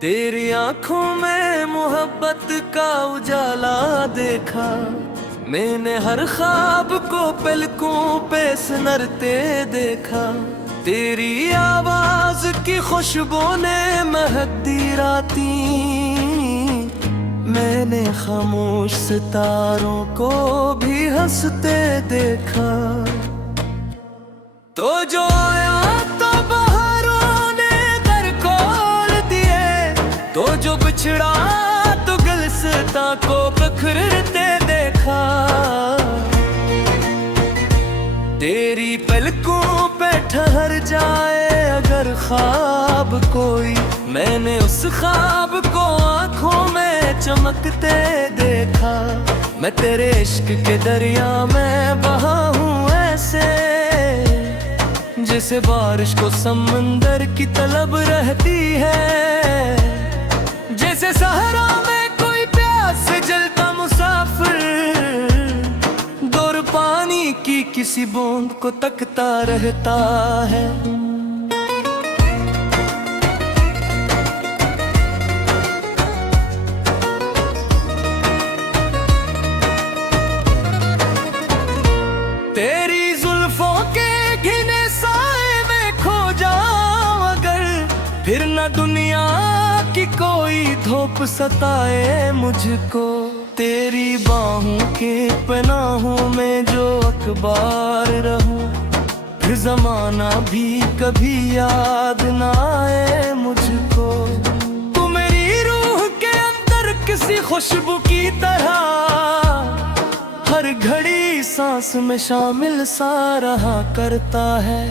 तेरी आंखों में मोहब्बत का उजाला देखा मैंने, हर ख्वाब को पलकों पे सिमरते देखा। तेरी आवाज की खुशबू ने महक दी राती, मैंने खामोश सितारों को भी हंसते देखा। तो जो आया तो बहारों ने दर खोल दिए, तो जो बिछड़ा तो गुलसिता को बिखरते देखा। तेरी पलकों पे ठहर जाए अगर ख्वाब कोई, मैंने उस ख्वाब को आंखों में चमकते देखा। मैं तेरे इश्क के दरिया में बहा हूँ ऐसे, जैसे बारिश को समंदर की तलब रहती है, जैसे सहरा में कोई प्यास से जलता मुसाफिर दूर पानी की किसी बूंद को तकता रहता है। तेरी जुल्फों के घिने साए में खो जाऊं अगर, फिर न दुनिया की कोई धूप सताए मुझको। तेरी बाहों के पनाहों में जो अखबार रहूं, फिर जमाना भी कभी याद न आए मुझको। तू मेरी रूह के अंदर किसी खुशबू की तरह, हर घड़ी सांस में शामिल सा रहा करता है।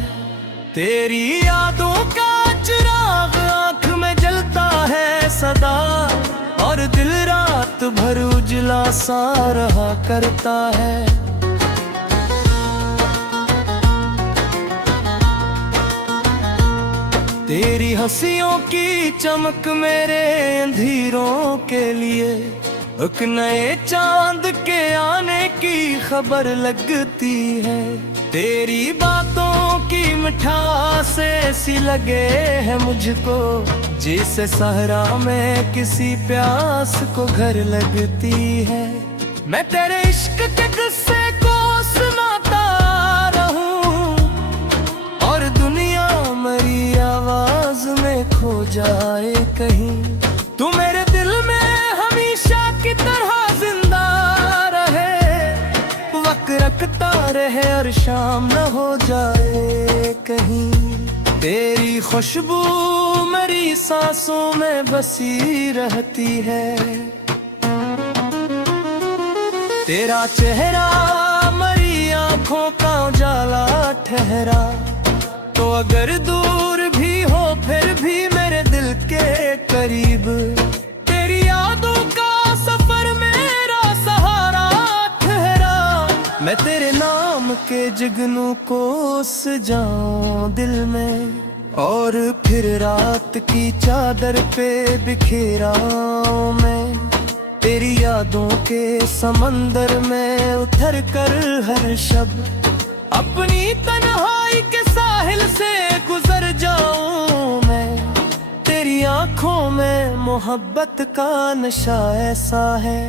तेरी यादों का चिराग आँख में जलता है सदा, और दिल रात भर उजला सा रहा करता है। तेरी हंसियों की चमक मेरे अंधेरों के लिए एक नए चांद के आने की खबर लगती है। तेरी बातों की मिठास ऐसी लगे है मुझको, जैसे सहरा में किसी प्यास को घर लगती है। मैं तेरे इश्क के किस्से को सुनाता रहूं, और दुनिया मेरी आवाज में खो जाए कहीं। तू मेरे दिल में हमेशा की तरह जिंदा रहे, वक्त रखता रहे और शाम न हो जाए कहीं। तेरी खुशबू मेरी सांसों में बसी रहती है, तेरा चेहरा मेरी आंखों का उजाला ठहरा। तो अगर दूर भी हो फिर भी मेरे दिल के करीब, तेरी यादों का सफर मेरा सहारा ठहरा। मैं तेरे नाम के जुगनू को सजाऊं दिल में, और फिर रात की चादर पे बिखेराऊं मैं। तेरी यादों के समंदर में उतर कर हर शब, अपनी तन्हाई के साहिल से गुजर जाऊं मैं। तेरी आंखों में मोहब्बत का नशा ऐसा है,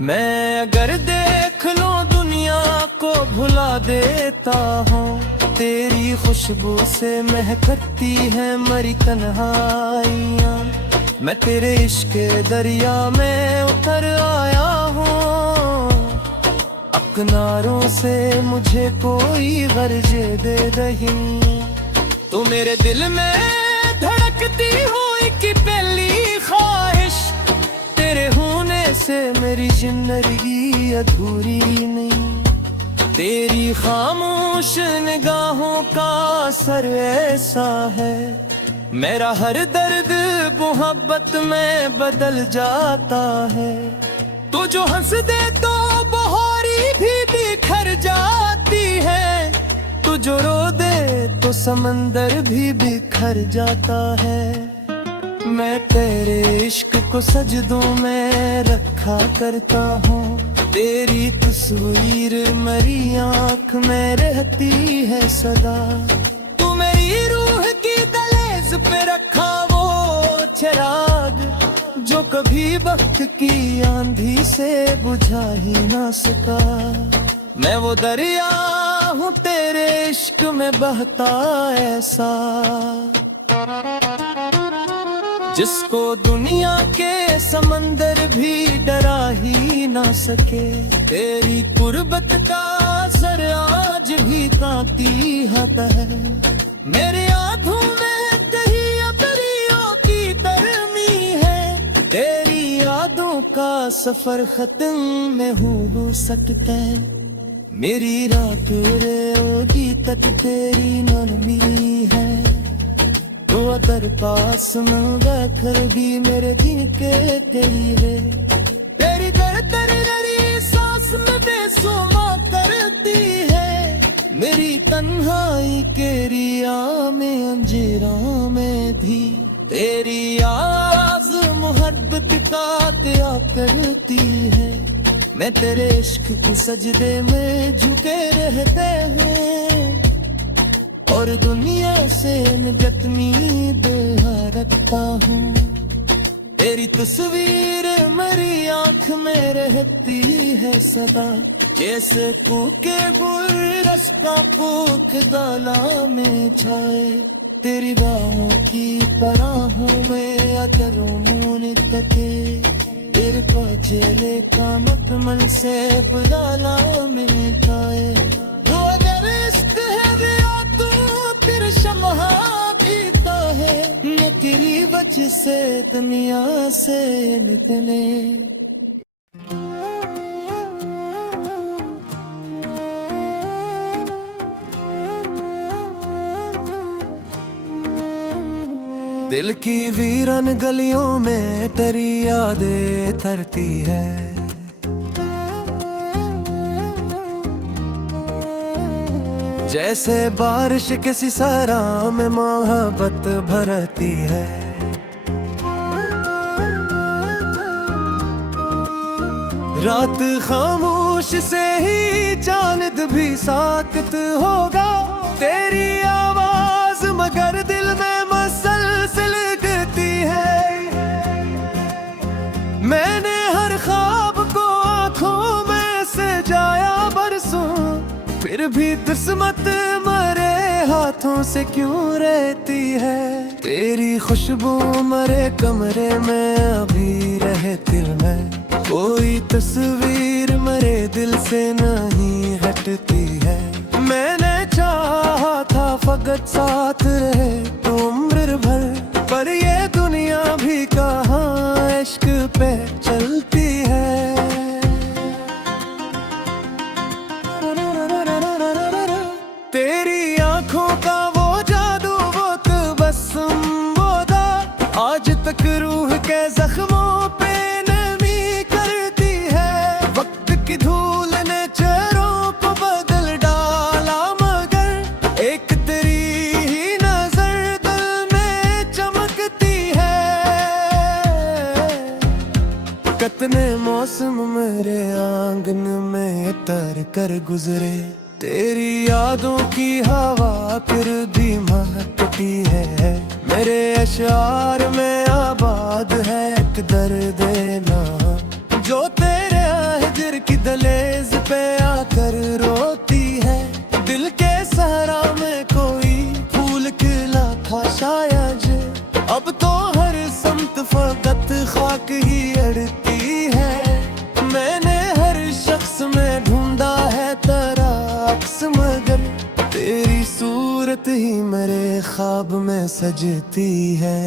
मैं अगर देख लूं दुनिया को भुला देता हूँ। तेरी खुशबू से महकती है मेरी तन्हाइयाँ, मैं तेरे इश्क के दरिया में उतर आया हूँ। किनारों से मुझे कोई गर्जे दे रही, तू मेरे दिल में धड़कती हुई की पहली ख्वाहिश। तेरे होने से मेरी जिंदगी अधूरी नहीं, तेरी खामोश निगाहों का असर ऐसा है। मेरा हर दर्द मोहब्बत में बदल जाता है, तो जो हंस दे तो बहारी भी बिखर जाती है, तो जो रो दे तो समंदर भी बिखर जाता है। मैं तेरे इश्क को सजदों में रखा करता हूँ, तेरी तस्वीर मेरी आँख में रहती है सदा। तू मेरी रूह की दहलीज पे रखा वो चिराग जो कभी वक्त की आंधी से बुझा ही ना सका। मैं वो दरिया हूँ तेरे इश्क में बहता ऐसा, जिसको दुनिया के समंदर भी डरा ही ना सके। तेरी कुर्बत का असर आज भी ताती आता है मेरे आँखों में, कहीं अपरियों की तरमी है। तेरी यादों का सफर खत्म में हो सकता है, मेरी रात रे होगी तक तेरी नरमी है। तो अदर पास कर भी मेरे दिन के तेरी है। तेरी तेरी सांस में बेसुमा करती है मेरी तन्हाई के रिया में, अंजीरा में भी तेरी आवाज़ मोहब्बत का त्या करती है। मैं तेरे इश्क की सजदे में झुके रहते हैं और दुनिया से निजत नींद रखता हूँ। तेरी तस्वीर मेरी आँख में रहती है सदा, जैसे कूके गुलरस का फूक दाला में छाए। तेरी बाहों की पराहों में अगर मुन तके, तेरे पाचेले का मुकमल से बुदाला में खाए। वो अगर इश्क है दिया तो फिर शम्हा पीता है, न तेरी वजह से दुनिया से निकले। दिल की वीरन गलियों में तेरी यादें तरती है, जैसे बारिश किसी सरा में मोहब्बत भरती है। रात खामोश से ही चांद भी साकत होगा, तेरी आवाज मगर दिल में मसलसल गती है। मैंने हर ख्वाब को आँखों में सजाया बरसों, फिर भी किस्मत मरे हाथों से क्यों रहती है। तेरी खुशबू मरे कमरे में अभी रहे दिल में, कोई तस्वीर मरे दिल से नहीं हटती है। मैंने चाहा था फकत साथ रहे तो उम्र भर, पर ये दुनिया भी कहाँ इश्क पे चलती है। तेरी आंखों का वो जादू, वो तबस्सुम, वो दा आज तक रूह के जख्मों पे नमी करती है। वक्त की धूल ने चेहरों को बदल डाला, मगर एक तेरी ही नजर दिल में चमकती है। कितने मौसम मेरे आंगन में तर कर गुजरे, तेरी यादों की हवा फिर धीमा टूटी है। मेरे अशार में आबाद है एक दर्द ना, जो तेरे हिजर की दलेज पे आकर रोती है। दिल के सहरा में कोई फूल खिला था शायद, अब तो हर समत फकत खाक ही अड़ती है। मैंने हर शख्स में ढूंढा है तेरा अक्स, मगर तेरी सूरत ही मेरे ख्वाब में सजती है।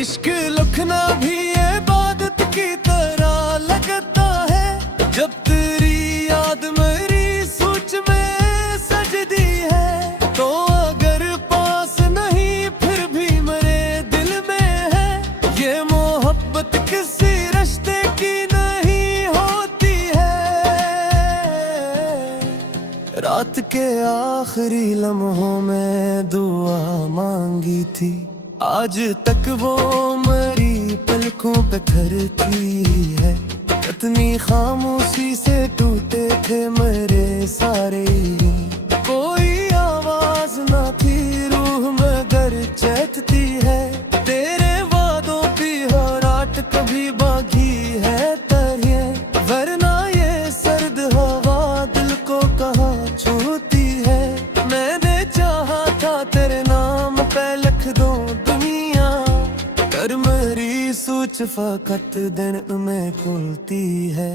इश्क लिखना भी इबादत की तरह लगता है, जब तेरी याद मेरी सोच में सजदी है। तो अगर पास नहीं फिर भी मेरे दिल में है, ये मोहब्बत किसी रिश्ते की नहीं होती है। रात के आखिरी लम्हों में दुआ मांगी थी, आज तक वो मेरी पलकों पे ठहरती है। कितनी खामोशी से टूटे थे मेरे सारे, कोई आवाज ना थी रूह मगर चैतती है। तेरे वादों कुछ फकत दिन में खुलती है।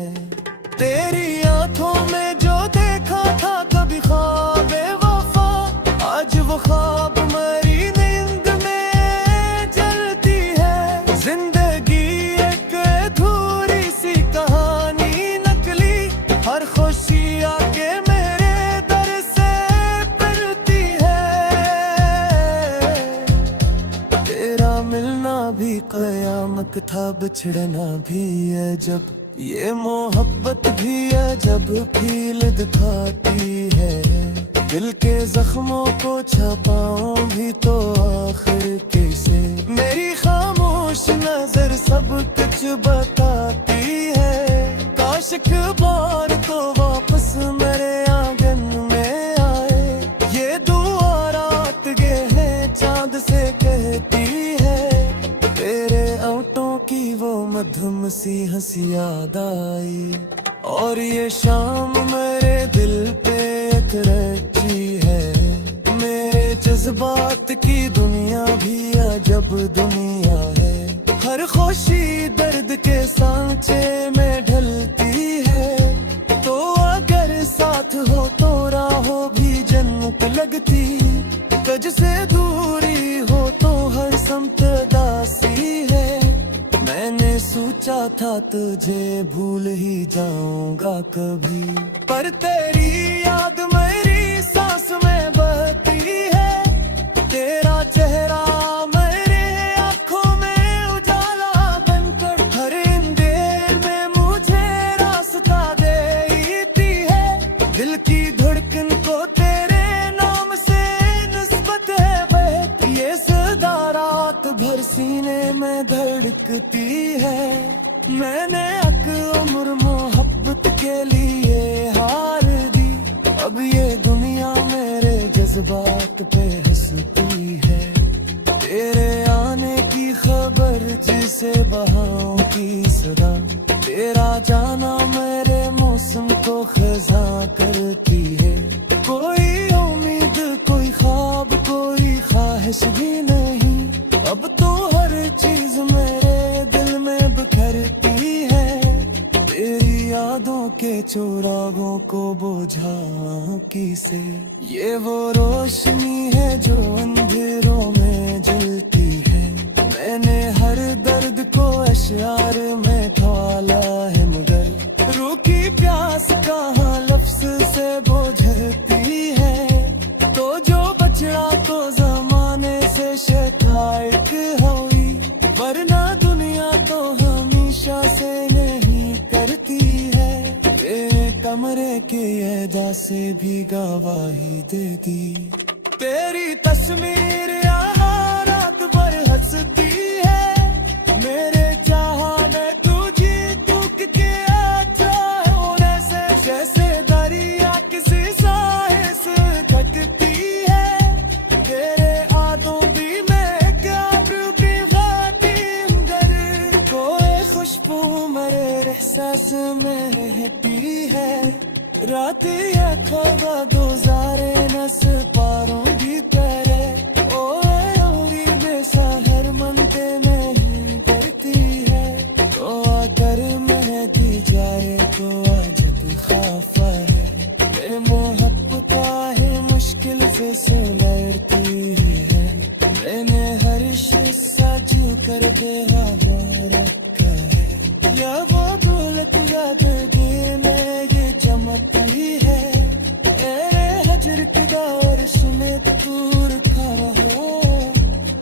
तेरी आंखों में जो देखा था कभी ख्वाब वफा, आज वो ख्वाब मरी नींद में जलती है। जिंदगी एक अधूरी सी कहानी नकली, हर खुशी आके मेरे दर से पिलती है। तेरा मिलना भी कयामत था, बिछड़ना भी है जब, ये मोहब्बत भी है जब फील दिखाती है। दिल के जख्मों को छपाऊं भी तो आखिर कैसे, मेरी खामोश नजर सब कुछ बताती है। काश एक बार तो वापस मेरे आंगन में आए, ये दुआ रात गहरे चांद से कहती है। तेरे होठों की वो मधुम सी हंसी याद आई, और ये शाम मेरे दिल पे एक रची है। मेरे जज्बात की दुनिया भी अजब दुनिया है, हर खुशी दर्द के सांचे में ढलती है। तो अगर साथ हो तो राहों भी जन्नत लगती, तुझ से दूरी हो तो हर समत दासी है। मैंने सोचा था तुझे भूल ही जाऊंगा कभी, पर तेरी याद मेरी सांस में बहती है। तेरा चेहरा मेरे आंखों में उजाला बनकर, हर अंधेर में मुझे रास्ता देती है। दिल की धड़कन को तेरे नाम से निस्बत है बहती, ये सदा रात भर सीने में धड़कती है। मैंने एक उम्र मोहब्बत के लिए हार दी, अब ये दुनिया मेरे जज्बात पे हंसती है। तेरे आने की खबर जिसे बहाओं की सदा, तेरा जाना मेरे मौसम को खज़ा करती है। कोई उम्मीद कोई ख्वाब कोई ख्वाहिश भी नहीं, अब तो हर चीज मेरे दिल में बिखरती है। तेरी यादों के चौराहों को बुझा किसे, ये वो रोशनी है जो अंधेरों में जलती है। मैंने हर दर्द को अशआर में ढाला है, मगर रूखी प्यास कहाँ लफ्ज से बुझती है। तो जो बचड़ा तो जमाने से शिकायत हुई, वरना दुनिया तो हमेशा से नहीं करती है। तेरे कमरे के अदा से भी गवाही दे दी, तेरी तस्वीर यहाँ रात भर हंसती है। मेरे चाहने तुझे दुख के अच्छा होने से, जैसे दरिया किसी साहिल से कटती है। तेरे आदों भी मैं क्या भी खाती अंदर, कोई खुशबू मेरे एहसास में रहती है। रात या खबा गुजारे नस पारों की तरह, ओए बेसहर मनते नहीं डरती है। तो आकर महकी जाए तो अजब खाफा है, मेरे मोहब्बत है मुश्किल से लड़ती है। मैंने हर शिश सज कर दे रखा है, या वो दौलत ज़िंदगी में ये चमकती है। तेरे हजर की बारिश में दूर खड़ा हो,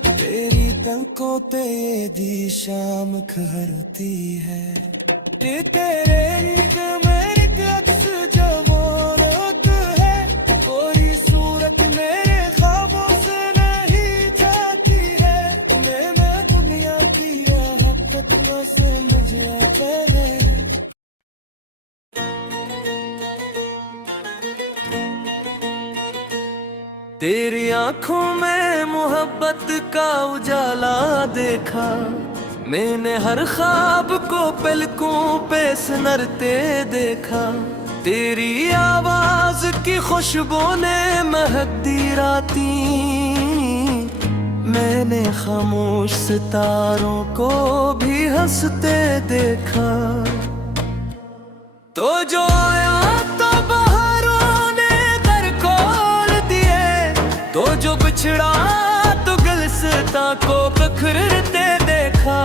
तेरी तंकों पे ये दी शाम खरती है। ये तेरे नींद मेरी अक्स जब औरत है, कोई सूरत मेरे ख्वाबों से नहीं जाती है। मैं दुनिया की हकीकत में समझ आता है। तेरी आंखों में मोहब्बत का उजाला देखा, मैंने हर ख्वाब को पलकों पे सनरते देखा। तेरी आवाज की खुशबू ने महक दी राती, मैंने खामोश सितारों को भी हंसते देखा। तो जो आया तो बहारों ने दर खोल दिए, तो जो बिछड़ा तो गुलसिता को बिखरते देखा।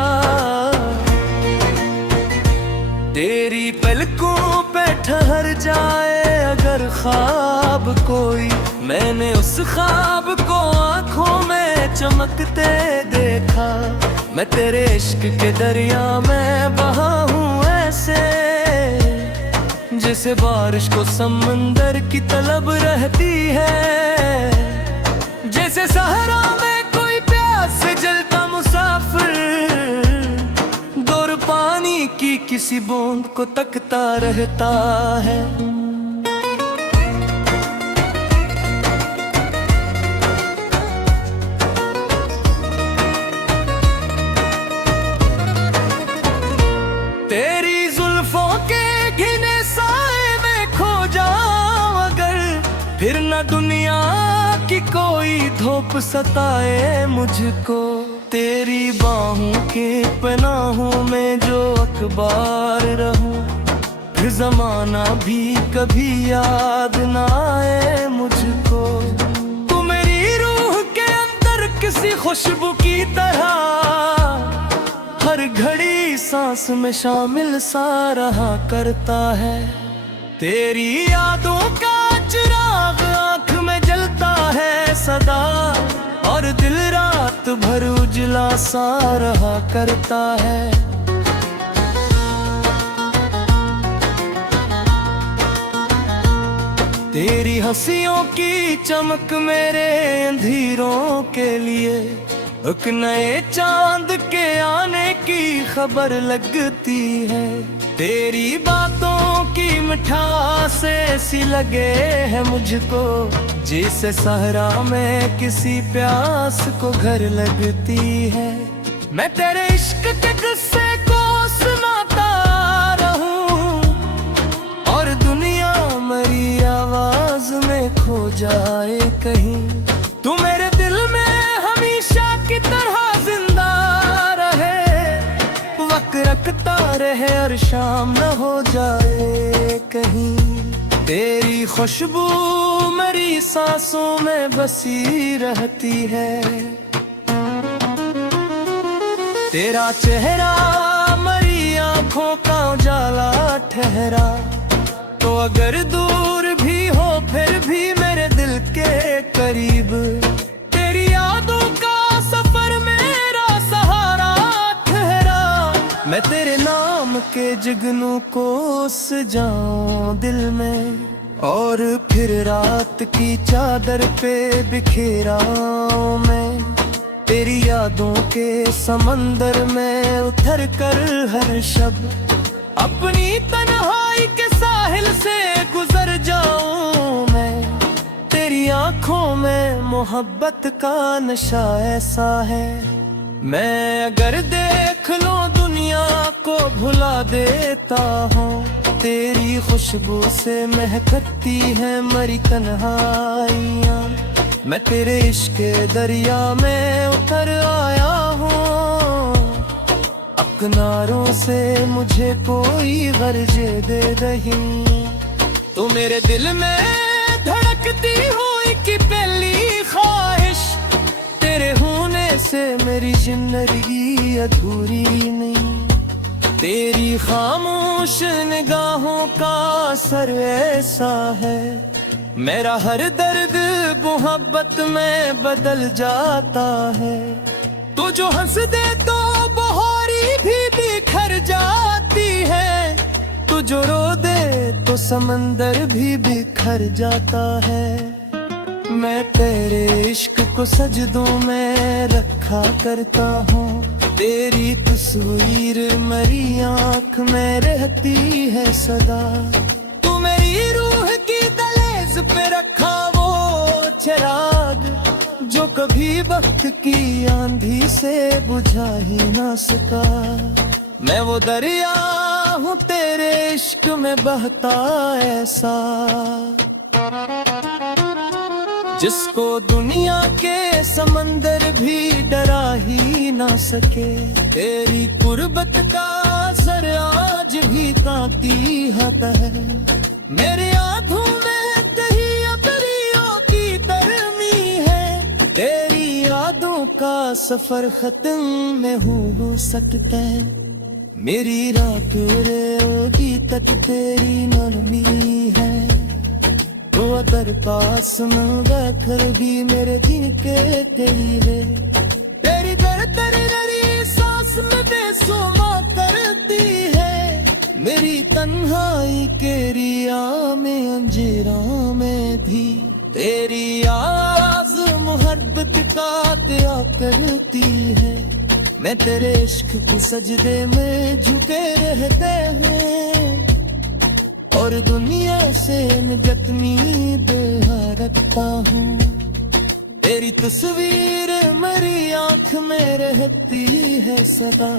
तेरी पलकों पे ठहर जाए अगर ख्वाब कोई, मैंने उस ख्वाब को आंखों में चमकते देखा। मैं तेरे इश्क के दरिया में बहा हूँ ऐसे, जैसे बारिश को समंदर की तलब रहती है। जैसे सहरा में कोई प्यास से जलता मुसाफिर, दौर पानी की किसी बूंद को तकता रहता है। तेरी जुल्फों के घिने साए में खो जाऊं अगर, फिर न दुनिया की कोई धूप सताए मुझको। तेरी बाहों के पनाहों में जो अखबार रहूं, फिर जमाना भी कभी याद न आए मुझको। तू मेरी रूह के अंदर किसी खुशबू की तरह, हर घड़ी सांस में शामिल सा रहा करता है। तेरी यादों का चिराग आंख में जलता है सदा, और दिल रात भर उजला सा रहा करता है। तेरी हंसियों की चमक मेरे अंधेरों के लिए एक नए चांद के आने की खबर लगती है। तेरी बातों की मिठास ऐसी लगे है मुझको, जैसे सहरा में किसी प्यास को घर लगती है। मैं तेरे इश्क के किस्से को सुनाता रहूं, और दुनिया मेरी आवाज में खो जाए कहीं। तू मेरे दिल में हमेशा की तरह जिंदा रहे, वक्त रखता रहे और शाम न हो जाए कहीं। तेरी खुशबू मेरी सांसों में बसी रहती है। तेरा चेहरा मेरी आंखों का उजाला ठहरा, तो अगर दूर भी हो फिर भी मेरे दिल के करीब। तेरी यादों का सफर मेरा सहारा ठहरा, मैं तेरे नाम के जुगनू को सजाऊं दिल में, और फिर रात की चादर पे बिखेराऊं मैं। तेरी यादों के समंदर में उतर कर हर शब, अपनी तन्हाई के साहिल से गुजर जाऊं मैं। तेरी आंखों में मोहब्बत का नशा ऐसा है, मैं अगर देख लूं दुनिया को भुला देता हूँ। तेरी खुशबू से महकती है मरी तन्हाइयाँ, मैं तेरे इश्क के दरिया में उतर आया हूँ। किनारों से मुझे कोई गर्जे दे रही, तू मेरे दिल में धड़कती हुई की पहली ख्वाहिश। तेरे होने से मेरी जिंदगी अधूरी नहीं। तेरी खामोश निगाहों का असर ऐसा है, मेरा हर दर्द मोहब्बत में बदल जाता है। तू जो हंस दे तो बहारी भी बिखर जाती है, तू जो रो दे तो समंदर भी बिखर जाता है। मैं तेरे इश्क को सजदों में रखा करता हूँ, तेरी तस्वीर मेरी आँख में रहती है सदा। तू मेरी रूह की दहलीज पे रखा वो चिराग, जो कभी वक्त की आंधी से बुझा ही ना सका। मैं वो दरिया हूँ तेरे इश्क में बहता ऐसा, जिसको दुनिया के समंदर भी डरा ही ना सके। तेरी कुर्बत का असर आज भी ताकती है। मेरे आँखों में तेरी अतरियों की तरमी है। तेरी यादों का सफर खत्म में हो सकता है। मेरी रात होगी तक तेरी नरमी है। तो अगर पास कर भी मेरे दिन के तेरी है। तेरी दर तेरी सांस में बेसुमा करती है। मेरी तन्हाई के रिया में अंजीरा में भी तेरी आवाज मोहब्बत का क्या करती है। मैं तेरे इश्क की सजदे में झुके रहते हैं और दुनिया से निजतनी बेहा रखता हूँ। तेरी तस्वीर मेरी आंख में रहती है सदा।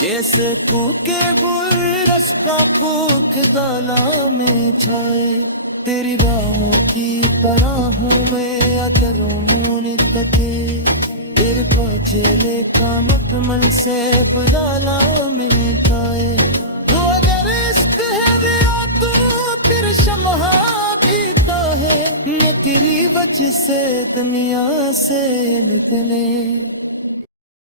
जैसे फूके बुरस का फूक दाला में छाए। तेरी बाहों की पराहों में अगर मुन तके। तेरे पाचले का मुकमल से पुदाला में खाए। तो अगर इश्क है दिया तो फिर शम्हा पीता है। ये तेरी वजह से दुनिया से निकले।